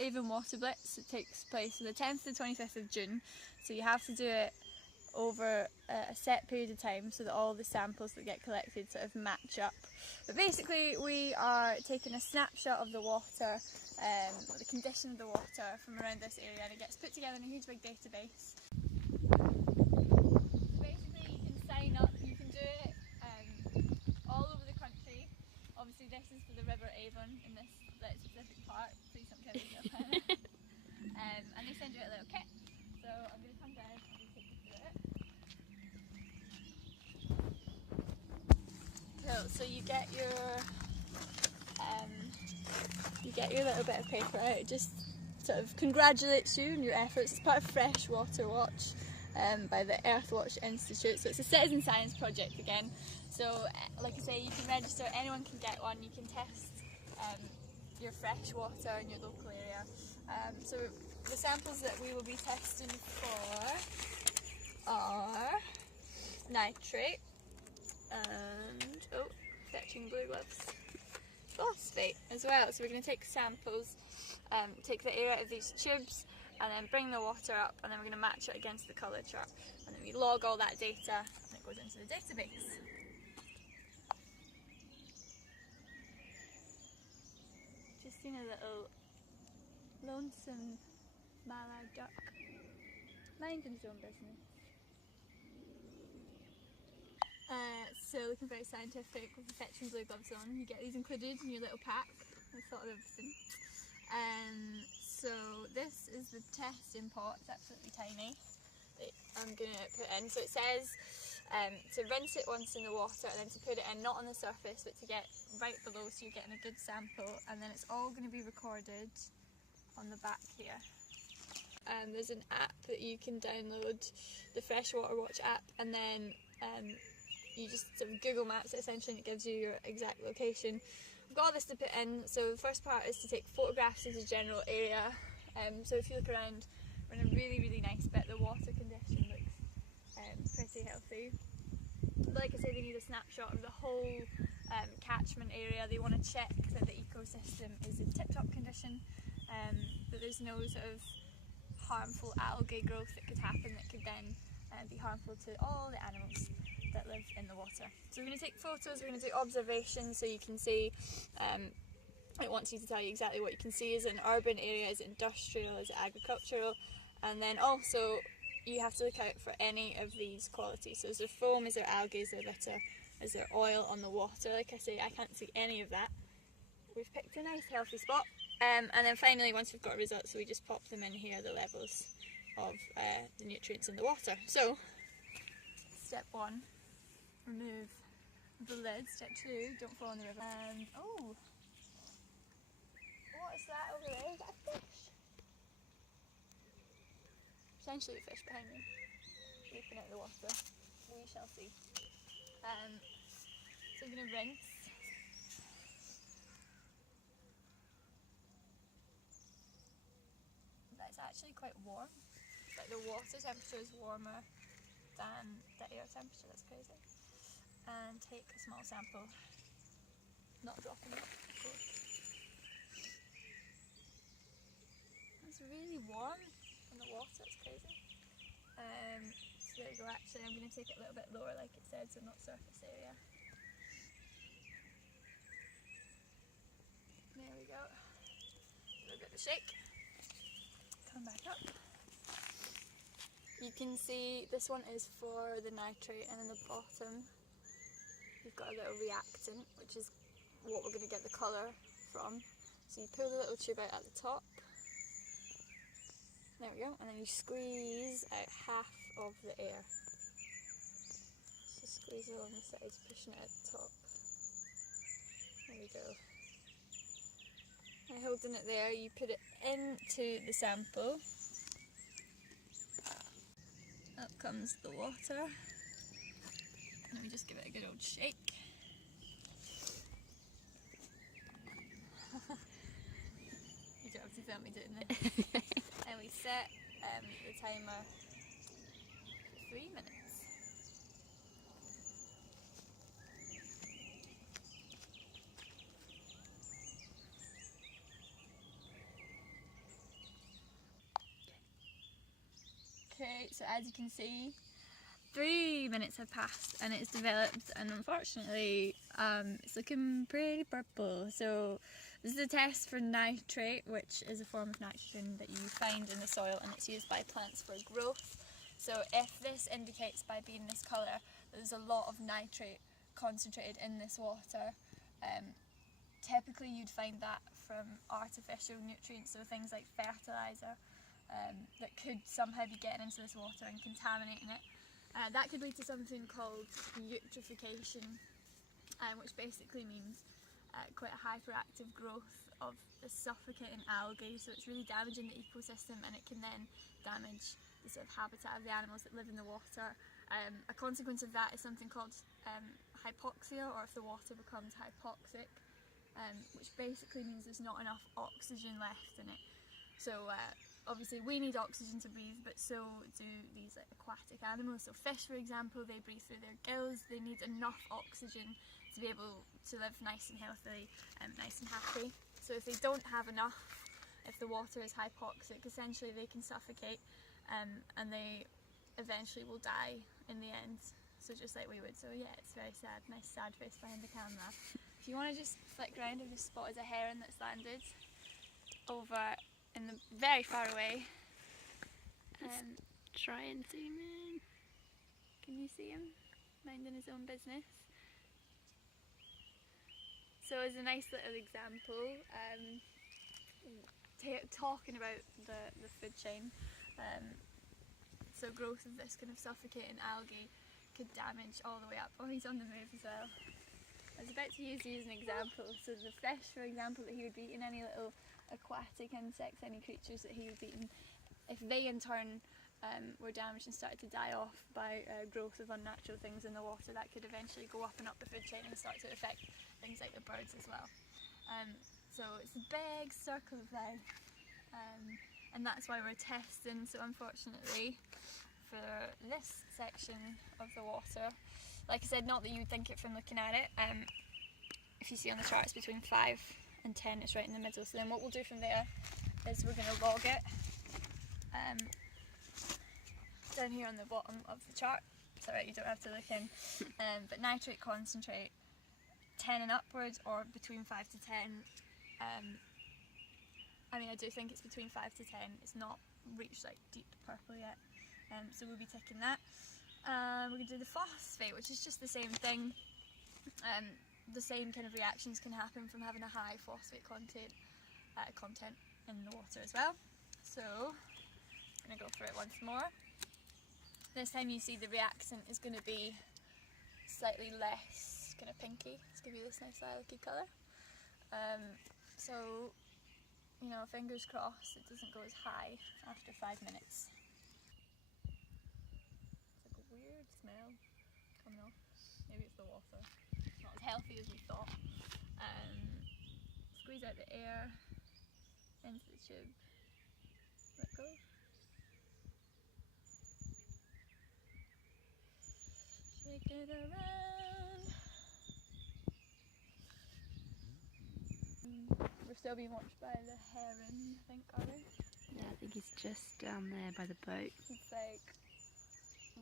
Avon WaterBlitz. It takes place from the 10th to the 25th of June, so you have to do it over a set period of time so that all the samples that get collected sort of match up. But basically we are taking a snapshot of the water, the condition of the water from around this area, and it gets put together in a huge big database. Basically you can sign up, you can do it all over the country. Obviously this is for the River Avon in this specific part, please don't kill me. And they send you a little kit, so I'm going to come down and take you through it. So you get your little bit of paper out. It just sort of congratulates you on your efforts. It's part of Freshwater Watch by the Earthwatch Institute. So it's a citizen science project again. So like I say, you can register, anyone can get one. You can test your fresh water in your local area. So the samples that we will be testing for are nitrate and fetching blue gloves, phosphate as well. So we're going to take samples, take the air out of these tubes and then bring the water up, and then we're going to match it against the colour chart, and then we log all that data and it goes into the database. Just seen a little lonesome mallard duck minding his own business. So looking very scientific with the fetching blue gloves on. You get these included in your little pack. I thought of everything. So this is the testing pot. It's absolutely tiny that I'm going to put in. So it says to rinse it once in the water and then to put it in, not on the surface, but to get right below so you're getting a good sample, and then it's all going to be recorded on the back here. There's an app that you can download, the Freshwater Watch app, and then you just sort of Google Maps it essentially, and it gives you your exact location. I've got all this to put in. So the first part is to take photographs of the general area. So if you look around, we're in a really nice bit. The water condition looks pretty healthy. Like I say, they need a snapshot of the whole catchment area. They want to check that the ecosystem is in tip-top condition, that there's no sort of harmful algae growth that could happen that could then be harmful to all the animals that live in the water. So we're going to take photos, we're going to do observations, so you can see, it wants you to tell you exactly what you can see. Is it an urban area, is it industrial, is it agricultural, and then also you have to look out for any of these qualities. So is there foam, is there algae, is there litter, is there oil on the water? Like I say, I can't see any of that. We've picked a nice healthy spot, and then finally once we've got results, we just pop them in here, the levels of the nutrients in the water. So step 1, remove the lid. Step 2, don't fall in the river. And oh, what is that over there? Is that a fish? Potentially a fish behind me, leaping out of the water. We shall see. So I'm going to rinse. That's actually quite warm. Like the water temperature is warmer than the air temperature. That's crazy. And take a small sample, not dropping it, of course. It's really warm in the water, it's crazy. So there you go. Actually I'm going to take it a little bit lower like it said, so not surface area. There we go. A little bit of a shake. Come back up. You can see this one is for the nitrate, and in the bottom you've got a little reactant, which is what we're going to get the colour from. So you pull the little tube out at the top. There we go, and then you squeeze out half of the air. So squeeze it along the sides, pushing it at the top. There we go. And holding it there, you put it into the sample. Up comes the water. Let me just give it a good old shake. You don't have to film me doing this. And we set the timer for 3 minutes. Okay, so as you can see, 3 minutes have passed and it's developed, and unfortunately it's looking pretty purple. So this is a test for nitrate, which is a form of nitrogen that you find in the soil and it's used by plants for growth. So if this indicates by being this colour that there's a lot of nitrate concentrated in this water, typically you'd find that from artificial nutrients, so things like fertiliser, that could somehow be getting into this water and contaminating it. That could lead to something called eutrophication, which basically means quite a hyperactive growth of the suffocating algae, so it's really damaging the ecosystem, and it can then damage the sort of habitat of the animals that live in the water. A consequence of that is something called hypoxia, or if the water becomes hypoxic, which basically means there's not enough oxygen left in it. So obviously we need oxygen to breathe, but so do these aquatic animals. So fish, for example, they breathe through their gills. They need enough oxygen to be able to live nice and healthy and nice and happy. So if they don't have enough, if the water is hypoxic, essentially they can suffocate, and they eventually will die in the end. So just like we would. So yeah, it's very sad. Nice sad face behind the camera. If you want to just flick around, I've just spotted a heron that's landed over in the very far away. Try and zoom in. Can you see him? Minding his own business. So as a nice little example, talking about the food chain, so growth of this kind of suffocating algae could damage all the way up. Oh, he's on the move as well. I was about to use you as an example. So the fish, for example, that he would be eating, any little aquatic insects, any creatures that he would be eating, if they in turn were damaged and started to die off by growth of unnatural things in the water, that could eventually go up and up the food chain and start to affect things like the birds as well. So it's a big circle of life, and that's why we're testing. So unfortunately for this section of the water, like I said, not that you would think it from looking at it, if you see on the chart it's between 5 and 10, it's right in the middle. So then what we'll do from there is we're going to log it down here on the bottom of the chart. It's alright, you don't have to look in. But nitrate concentrate 10 and upwards, or between 5 to 10. I mean, I do think it's between 5 to 10. It's not reached like deep purple yet. So we'll be ticking that. We're going to do the phosphate, which is just the same thing. The same kind of reactions can happen from having a high phosphate content in the water as well. So I'm going to go for it once more. This time you see the reactant is going to be slightly less kind of pinky. It's going to be this nice lilac-y colour. So, you know, fingers crossed it doesn't go as high after 5 minutes. It's like a weird smell coming off. Maybe it's the water. It's not as healthy as we thought. Squeeze out the air into the tube. Let go. Shake it around. We're still being watched by the heron, I think, are we? Yeah, I think he's just down there by the boat. It's like,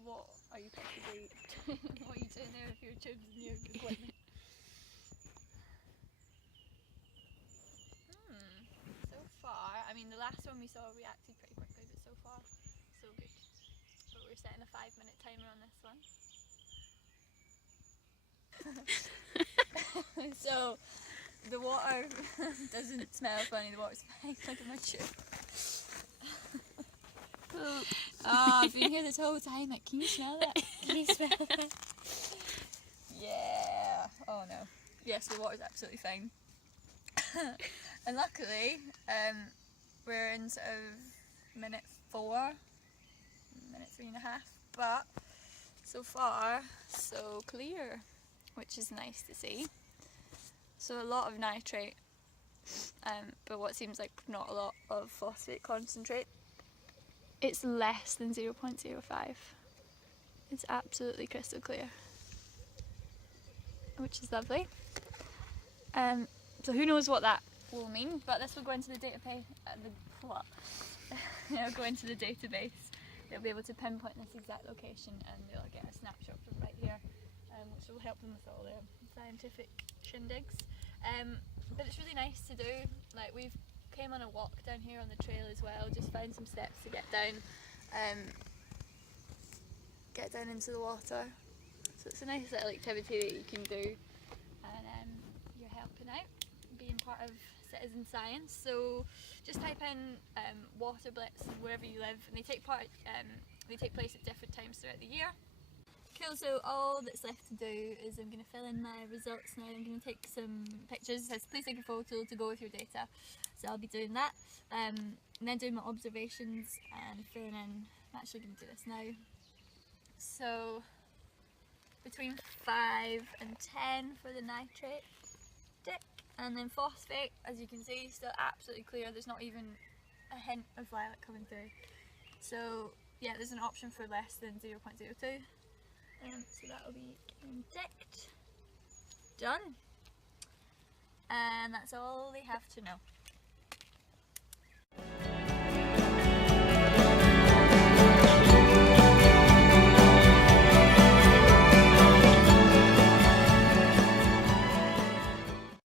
what are you possibly what are you doing there with your tubes and your equipment? So far, I mean, the last one we saw reacted pretty quickly, but so far, so good. But we're setting a 5-minute timer on this one. So the water doesn't smell funny, the water's fine. Look at my tube. Oh, I've been here this whole time. Like, can you smell that? Can you smell that? Yeah. Oh no. Yes, the water's absolutely fine. And luckily, we're in sort of minute 4, minute 3.5, but so far so clear, which is nice to see. So a lot of nitrate, but what seems like not a lot of phosphate concentrate. It's less than 0.05. It's absolutely crystal clear, which is lovely. So who knows what that will mean, but this will go into the database. It'll go into the database they'll be able to pinpoint this exact location and they'll get a snapshot from right here, which will help them with all the scientific shindigs. But it's really nice to do. Like, we've came on a walk down here on the trail as well, just find some steps to get down into the water. So it's a nice little activity that you can do, and you're helping out, being part of citizen science. So just type in WaterBlitz wherever you live, and they take place at different times throughout the year. Cool, so all that's left to do is I'm going to fill in my results now. I'm going to take some pictures. It says please take a photo to go with your data, so I'll be doing that, and then doing my observations and filling in. I'm actually going to do this now. So between 5 and 10 for the nitrate stick, and then phosphate, as you can see, still absolutely clear. There's not even a hint of violet coming through. So yeah, there's an option for less than 0.02. So that'll be ticked. Done. And that's all they have to know.